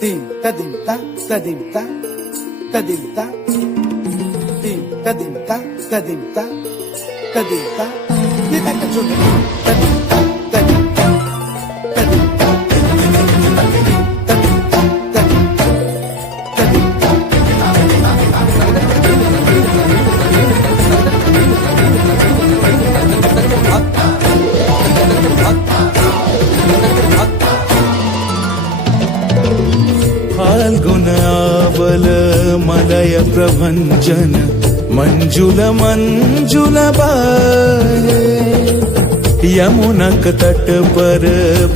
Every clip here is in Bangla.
Tim tadim ta tadim ta tadim ta tim tadim ta tadim ta tadim ta ni ta kacho tadim ta tadim ta tadim ta tadim ta tadim ta tadim ta फाल्गुनावल मलय प्रभंजन मंजुल मंजुल बाहे यमुनक तट पर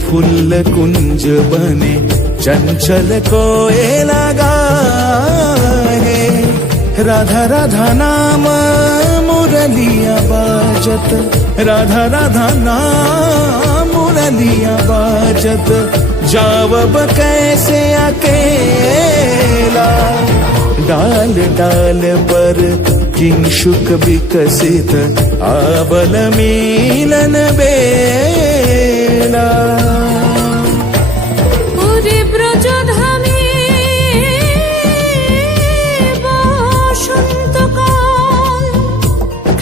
फूल कुंज बने चंचल कोयला गाहे राधा राधा नाम मुरलिया बाजत राधा राधा नाम मुरलिया बाजत जावब कैसे अकेला डाल डाल पर किंशुक विकसित आबल मिलन बेला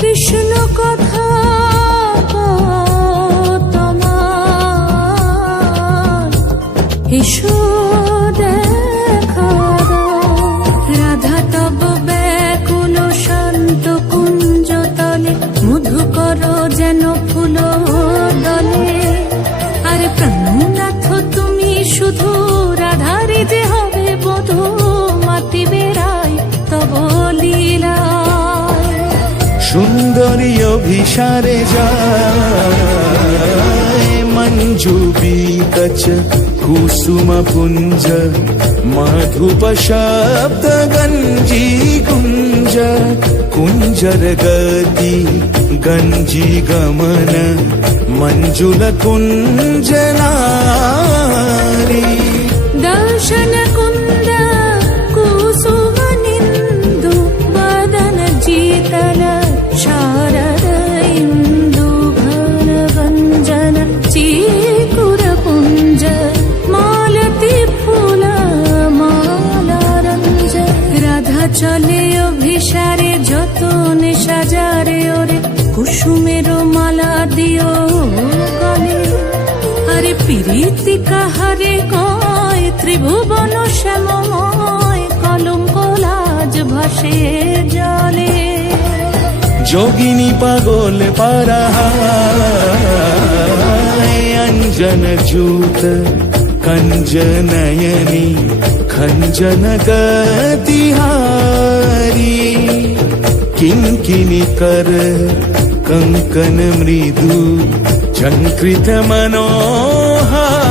কৃষ্ণ কথা এসো দেখা দাও রাধা তব ব্যাকুল শান্ত কুঞ্জ তলে মধুকর যেন ফুল দলে আর প্রাণনাথ তুমি শুধু রাধারে যে হবে বধূ মাতি বেড়াই তব লীলা সুন্দরী অভিসারে যায় মঞ্জু বিকচ कुसुम पुंज माधुप शब्द गंजी कुंज कुंजर गति गंजी गमन मंजुल कुंज नारी दर्शन कुंद कुसुम निंदु बदन जीतल शारद इंदु घन गंजन चीकुर पुंज চলে অভিসারে যতনে সাজারে ওরে কুসুমের মালা দিও গলে আরে প্রীতি কাহারে কয় ত্রিভুবন শ্যামময় কলঙ্ক লাজ ভাসে জলে যোগিনী পাগল পারা अंजन जूत कंजनयनी खंजन गतिहारी किंकिनी कर कंकन मृदु झंकृत मनोहारी